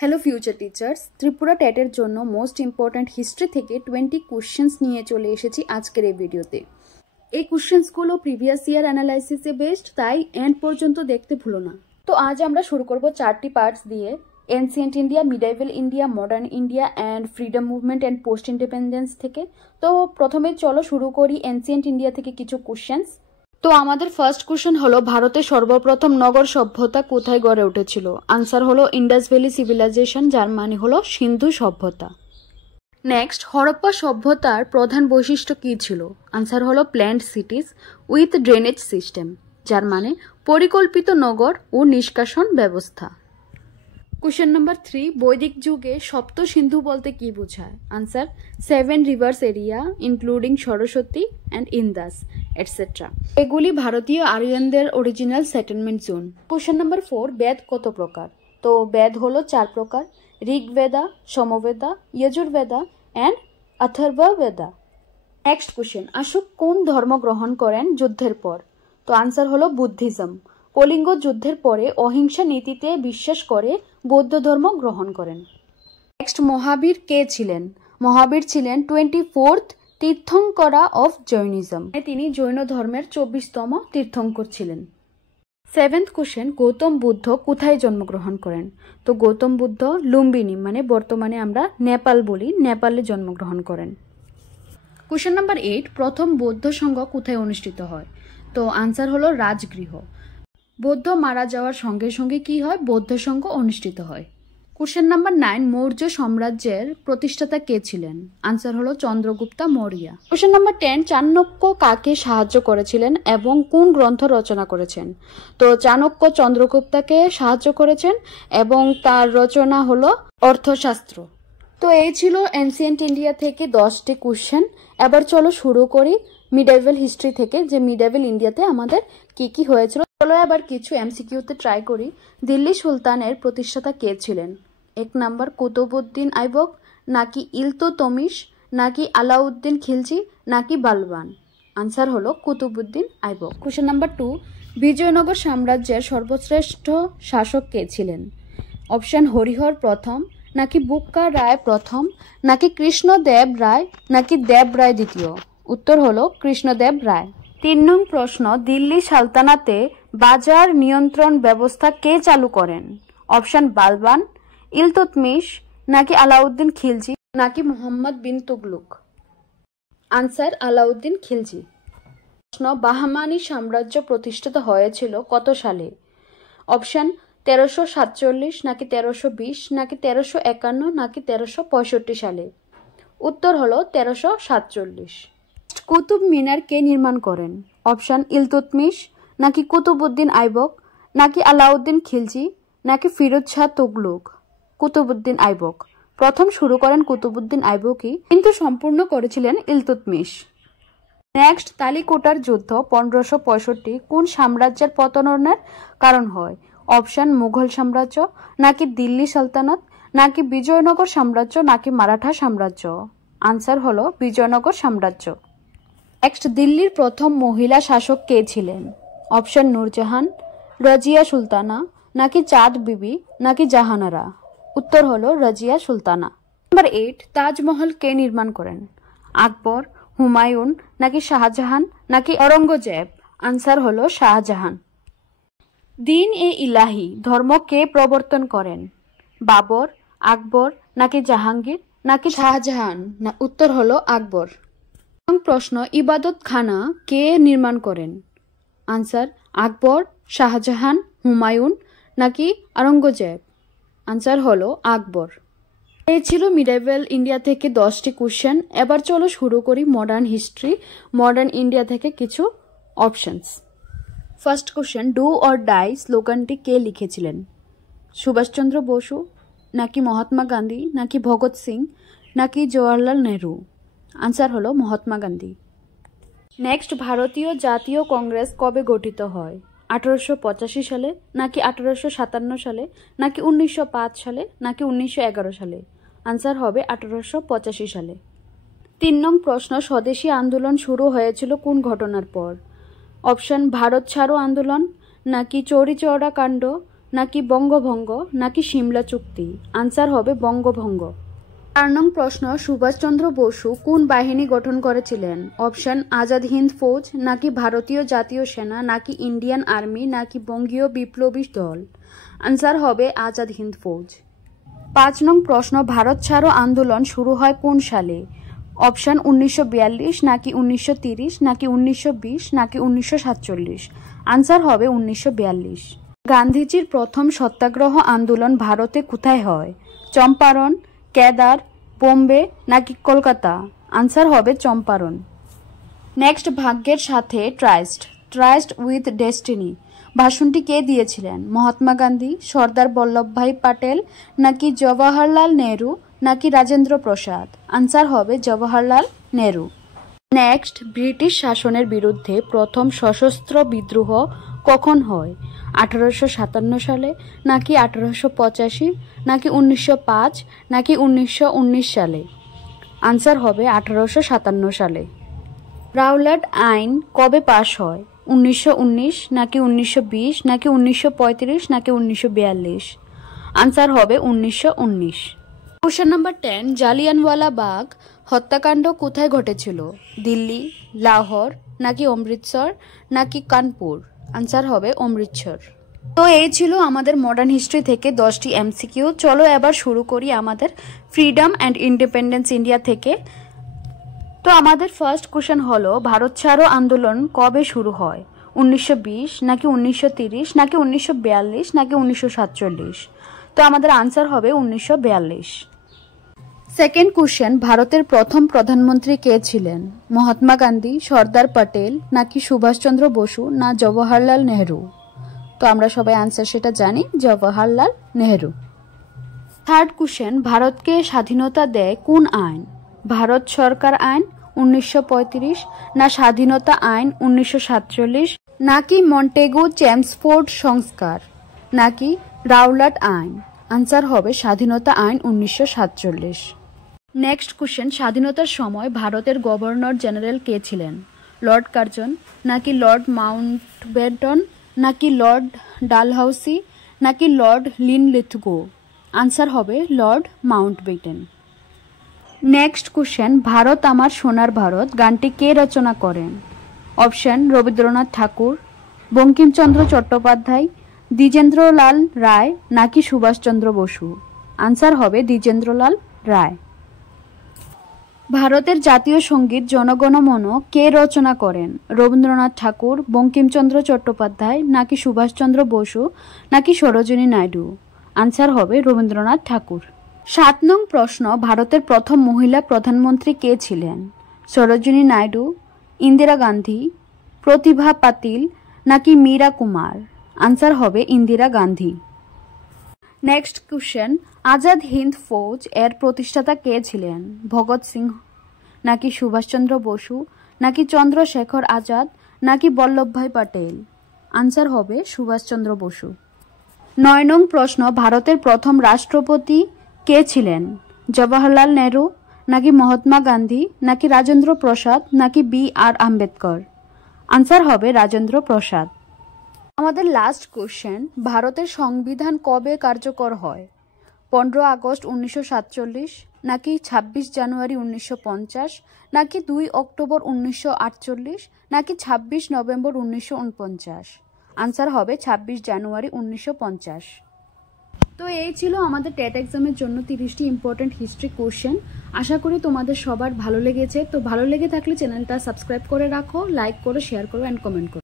Hello future teachers, Tripura টেটের জন্য most important history থেকে 20 questions নিয়ে চলে এসেছি আজকের এই ভিডিওতে। এই কোশ্চেন্সগুলো প্রিভিয়াস ইয়ার অ্যানালাইসিসে বেসড, তাই এন্ড পর্যন্ত দেখতে ভুলো না। তো আজ আমরা শুরু করব 4টি পার্টস দিয়ে, ancient India, medieval India, modern India and freedom movement and post independence থেকে। তো প্রথমে চলো শুরু করি এনসিয়েন্ট ইন্ডিয়া থেকে কিছু কোশ্চেন্স। তো আমাদের ফার্স্ট কোশ্চেন হলো, ভারতের সর্বপ্রথম নগর সভ্যতা কোথায় গড়ে উঠেছিল? আনসার হলো ইন্ডাস ভ্যালি সিভিলাইজেশন, যার মানে হলো সিন্ধু সভ্যতা। নেক্সট, হরপ্পা সভ্যতার প্রধান বৈশিষ্ট্য কী ছিল? আনসার হলো প্ল্যান্ড সিটিজ উইথ ড্রেনেজ সিস্টেম, যার মানে পরিকল্পিত নগর ও নিষ্কাশন ব্যবস্থা। কোশ্চেন নাম্বার 3, বৈদিক যুগে সপ্ত সিন্ধু বলতে কি বোঝায়? Answer 7 reverse area including Saraswati and Indas etcetera. এগুলি ভারতীয় আরিয়ানদের original settlement zone. Question number 4, বেদ কত প্রকার? তো বেদ হলো 4 প্রকার: Rigveda, সমবেদা, Yajurveda and Atharvaveda. Next question, Ashok কোন ধর্ম গ্রহণ করেন যুদ্ধের পর? তো আনসার হলো বুদ্ধিজম। কলিঙ্গ যুদ্ধের পরে অহিংসা নীতিতে বিশ্বাস করে বৌদ্ধ ধর্ম গ্রহণ করেন। নেক্সট, মহাবীর কে ছিলেন? মহাবীর ছিলেন 24th তীর্থঙ্করা অফ জৈনিজম। তিনি জৈন ধর্মের 24তম তীর্থঙ্কর ছিলেন। 7th কোশ্চেন, গৌতম বুদ্ধ কোথায় জন্মগ্রহণ করেন? তো গৌতম বুদ্ধ লুম্বিনী, মানে বর্তমানে আমরা নেপাল বলি, নেপালে জন্মগ্রহণ করেন। কোশ্চেন নাম্বার 8, প্রথম বৌদ্ধ সংঘ কোথায় অনুষ্ঠিত হয়? তো আনসার হলো রাজগৃহ। বৌদ্ধ মারা যাওয়ার সঙ্গে সঙ্গে কি হয়? বৌদ্ধ সংঘ অনুষ্ঠিত হয়। কোশ্চেন নাম্বার 9, মৌর্য সাম্রাজ্যের প্রতিষ্ঠাতা কে ছিলেন? আনসার হলো চন্দ্রগুপ্ত মৌর্য। কোশ্চেন নাম্বার 10, চাণক্য কাকে সাহায্য করেছিলেন এবং কোন গ্রন্থ রচনা করেছেন? তো চাণক্য চন্দ্রগুপ্তকে সাহায্য করেছেন এবং তার রচনা হলো অর্থশাস্ত্র। তো এই ছিল এনসিয়েন্ট ইন্ডিয়া থেকে 10টি কোশ্চেন। এবার চলো শুরু করি মিডাইভেল হিস্ট্রি থেকে, যে মিডাইভেল ইন্ডিয়াতে আমাদের কি কি হয়েছিল। চলো এবার কিছু এমসিকিউতে ট্রাই করি। দিল্লি সুলতানের প্রতিষ্ঠাতা কে ছিলেন? 1 নাম্বার কুতুবউদ্দিন আইবক, নাকি ইলতুৎমিশ, নাকি আলাউদ্দিন খিলজি, নাকি বালবান? আনসার হলো কুতুবউদ্দিন আইবক। কোশ্চেন নাম্বার 2, বিজয়নগর সাম্রাজ্যের সর্বশ্রেষ্ঠ শাসক কে ছিলেন? অপশন হরিহর প্রথম, নাকি বুক্কা রায় প্রথম, নাকি কৃষ্ণদেব রায়, নাকি দেব রায় দ্বিতীয়? উত্তর হলো কৃষ্ণদেব রায়। 3 নং প্রশ্ন, দিল্লি সালতানাতে বাজার নিয়ন্ত্রণ ব্যবস্থা কে চালু করেন? অপশন বালবান, ইলতুৎমিশ, নাকি আলাউদ্দিন খিলজি, নাকি মুহাম্মদ বিন তুগলুক? আনসার আলাউদ্দিন খিলজি। প্রশ্ন, বাহমানি সাম্রাজ্য প্রতিষ্ঠিত হয়েছিল কত সালে? অপশন 1347, নাকি 1320, নাকি 1351, নাকি 1365 সালে? উত্তর হলো 1347। কুতুব মিনার কে নির্মাণ করেন? অপশন ইলতুৎমিশ, নাকি কুতুবউদ্দিন আইবক, নাকি আলাউদ্দিন খিলজি, নাকি ফিরোজ শাহ তুগলুক? কুতুবউদ্দিন আইবক। প্রথম শুরু করেন কুতুবউদ্দিন আইবকই, কিন্তু সম্পূর্ণ করেছিলেন ইলতুৎমিশ। নেক্সট, তালিকোটার যুদ্ধ 1565 কোন সাম্রাজ্যের পতনের কারণ হয়? অপশন মুঘল সাম্রাজ্য, নাকি দিল্লি সালতানাত, নাকি বিজয়নগর সাম্রাজ্য, নাকি মারাঠা সাম্রাজ্য? আনসার হলো বিজয়নগর সাম্রাজ্য। নেক্সট, দিল্লির প্রথম মহিলা শাসক কে ছিলেন? অপশন নূরজাহান, রাজিয়া সুলতানা, নাকি চাঁদ বিবি, নাকি জাহানারা? উত্তর হলো রাজিয়া সুলতানা। নাম্বার 8, তাজমহল কে নির্মাণ করেন? আকবর, হুমায়ুন, নাকি শাহজাহান, নাকি অরঙ্গজেব? আনসার হলো শাহজাহান। দিন এ ইলাহি ধর্ম কে প্রবর্তন করেন? বাবর, আকবর, নাকি জাহাঙ্গীর, নাকি শাহজাহান? না, উত্তর হলো আকবর। প্রশ্ন, ইবাদত খানা কে নির্মাণ করেন? আনসার আকবর, শাহজাহান, হুমায়ুন, নাকি আওরঙ্গজেব? আনসার হলো আকবর। এই ছিল মিডাইভেল ইন্ডিয়া থেকে 10টি কোশ্চেন। এবার চলো শুরু করি মডার্ন হিস্ট্রি, মডার্ন ইন্ডিয়া থেকে কিছু options. First question, do or die স্লোগানটি কে লিখেছিলেন? সুভাষচন্দ্র বসু, নাকি মহাত্মা গান্ধী, নাকি ভগৎ সিং, নাকি জওয়াহরলাল নেহরু? আনসার হলো মহাত্মা গান্ধী। নেক্সট, ভারতীয় জাতীয় কংগ্রেস কবে গঠিত হয়? 1885 সালে, নাকি 1857 সালে, নাকি 1905 সালে, নাকি 1911 সালে? আনসার হবে 1885 সালে। 3 নং প্রশ্ন, স্বদেশী আন্দোলন শুরু হয়েছিল কোন ঘটনার পর? অপশন ভারত ছাড়ো আন্দোলন, নাকি চৌরি চৌরা কাণ্ড, নাকি বঙ্গভঙ্গ নাকি সিমলা চুক্তি? আনসার হবে বঙ্গভঙ্গ। 4 নং প্রশ্ন, সুভাষচন্দ্র বসু কোন বাহিনী গঠন করেছিলেন? অপশন আজাদ হিন্দ ফৌজ নাকি ভারতীয় জাতীয় সেনা নাকি ইন্ডিয়ান আর্মি নাকি বঙ্গীয় বিপ্লবী দল? আনসার হবে আজাদ হিন্দ ফৌজ। 5 নং প্রশ্ন, ভারত ছাড়ো আন্দোলন শুরু হয় কোন সালে? অপশন 1942 নাকি 1930 নাকি 1920 নাকি 1947? আনসার হবে 1942। গান্ধীজির প্রথম সত্যাগ্রহ আন্দোলন ভারতে কোথায় হয়? চম্পারণ, কেদার, বোম্বে নাকি কলকাতা? আনসার হবে চম্পারণ। নেক্সট, ভাগ্যের সাথে ট্রাস্ট উইথ ডেস্টিনি ভাষণটি কে দিয়েছিলেন? মহাত্মা গান্ধী, সর্দার বল্লভভাই পাটেল নাকি জওহরলাল নেহরু নাকি রাজেন্দ্র প্রসাদ? আনসার হবে জওহরলাল নেহরু। নেক্সট, ব্রিটিশ শাসনের বিরুদ্ধে প্রথম সশস্ত্র বিদ্রোহ কখন হয়? 1857 সালে নাকি 1885 নাকি 1905 নাকি 1919 সালে? আনসার হবে 1857 সালে। রাওলাট আইন কবে পাশ হয়? 1919 নাকি 1920 নাকি 1935 নাকি 1942? আনসার হবে 1919। কোশ্চেন নাম্বার 10, জালিয়ানওয়ালা বাগ হত্যাকাণ্ড কোথায় ঘটেছিল? দিল্লি, লাহোর নাকি অমৃতসর নাকি কানপুর? আনসার হবে অমৃতসর। তো এই ছিল আমাদের মডার্ন হিস্ট্রি থেকে 10টি এমসিকিউ। চলো এবার শুরু করি আমাদের ফ্রিডম অ্যান্ড ইন্ডিপেন্ডেন্স ইন্ডিয়া থেকে। তো আমাদের ফার্স্ট কোশ্চেন হলো, ভারত ছাড়ো আন্দোলন কবে শুরু হয়? 1920 নাকি 1930 নাকি 1942 নাকি 1947? তো আমাদের আনসার হবে 1942। সেকেন্ড কোশ্চেন, ভারতের প্রথম প্রধানমন্ত্রী কে ছিলেন? মহাত্মা গান্ধী, সর্দার পটেল নাকি সুভাষচন্দ্র বসু না জওহরলাল নেহরু? তো আমরা সবাই আনসার সেটা জানি, জওহরলাল নেহরু। থার্ড কোশ্চেন, ভারতকে স্বাধীনতা দেয় কোন আইন? ভারত সরকার আইন 1935 না স্বাধীনতা আইন 1947 নাকি মন্টেগু চেমসফোর্ড সংস্কার নাকি রাওলাট আইন? আনসার হবে স্বাধীনতা আইন 1947। নেক্সট কোশ্চেন, স্বাধীনতার সময় ভারতের গভর্নর জেনারেল কে ছিলেন? লর্ড কার্জন নাকি লর্ড মাউন্টব্যাটেন নাকি লর্ড ডালহাউসি নাকি লর্ড লিনলিথগো? আনসার হবে Lord Mountbatten. Next question, Bharat আমার সোনার ভারত গানটি কে রচনা করেন? অপশন রবীন্দ্রনাথ ঠাকুর, বঙ্কিমচন্দ্র চট্টোপাধ্যায়, দ্বিজেন্দ্রলাল রায় নাকি সুভাষচন্দ্র বসু? আনসার হবে দ্বিজেন্দ্রলাল রায়। ভারতের জাতীয় সঙ্গীত জনগণ মন কে রচনা করেন? রবীন্দ্রনাথ ঠাকুর, বঙ্কিমচন্দ্র চট্টোপাধ্যায় নাকি সুভাষচন্দ্র বসু নাকি সরোজিনী নাইডু? আনসার হবে রবীন্দ্রনাথ ঠাকুর। 7 নং প্রশ্ন, ভারতের প্রথম মহিলা প্রধানমন্ত্রী কে ছিলেন? সরোজিনী নাইডু, ইন্দিরা গান্ধী, প্রতিভা পাতিল নাকি মীরা কুমার? আনসার হবে ইন্দিরা গান্ধী। নেক্সট কোশ্চেন, আজাদ হিন্দ ফৌজ এর প্রতিষ্ঠাতা কে ছিলেন? ভগৎ সিং নাকি সুভাষচন্দ্র বসু নাকি চন্দ্রশেখর আজাদ নাকি বল্লভভাই পাটেল? আনসার হবে সুভাষচন্দ্র বসু। 9 নং প্রশ্ন, ভারতের প্রথম রাষ্ট্রপতি কে ছিলেন? জওহরলাল নেহরু নাকি মহাত্মা গান্ধী নাকি রাজেন্দ্র প্রসাদ নাকি বি.আর. আম্বেদকর? আনসার হবে রাজেন্দ্র প্রসাদ। আমাদের লাস্ট কোশ্চেন, ভারতের সংবিধান কবে কার্যকর হয়? 15 আগস্ট 1947 নাকি 26 জানুয়ারি 1950 নাকি 2 অক্টোবর 1948 নাকি 26 নভেম্বর 1949? আনসার হবে 26 জানুয়ারি 1950। তো এই ছিল আমাদের টেট এক্সামের জন্য 30টি ইম্পর্টেন্ট হিস্ট্রি কোশ্চেন। আশা করি তোমাদের সবার ভালো লেগেছে। তো ভালো লেগে থাকলে চ্যানেলটা সাবস্ক্রাইব করে রাখো, লাইক করো, শেয়ার করো অ্যান্ড কমেন্ট করো।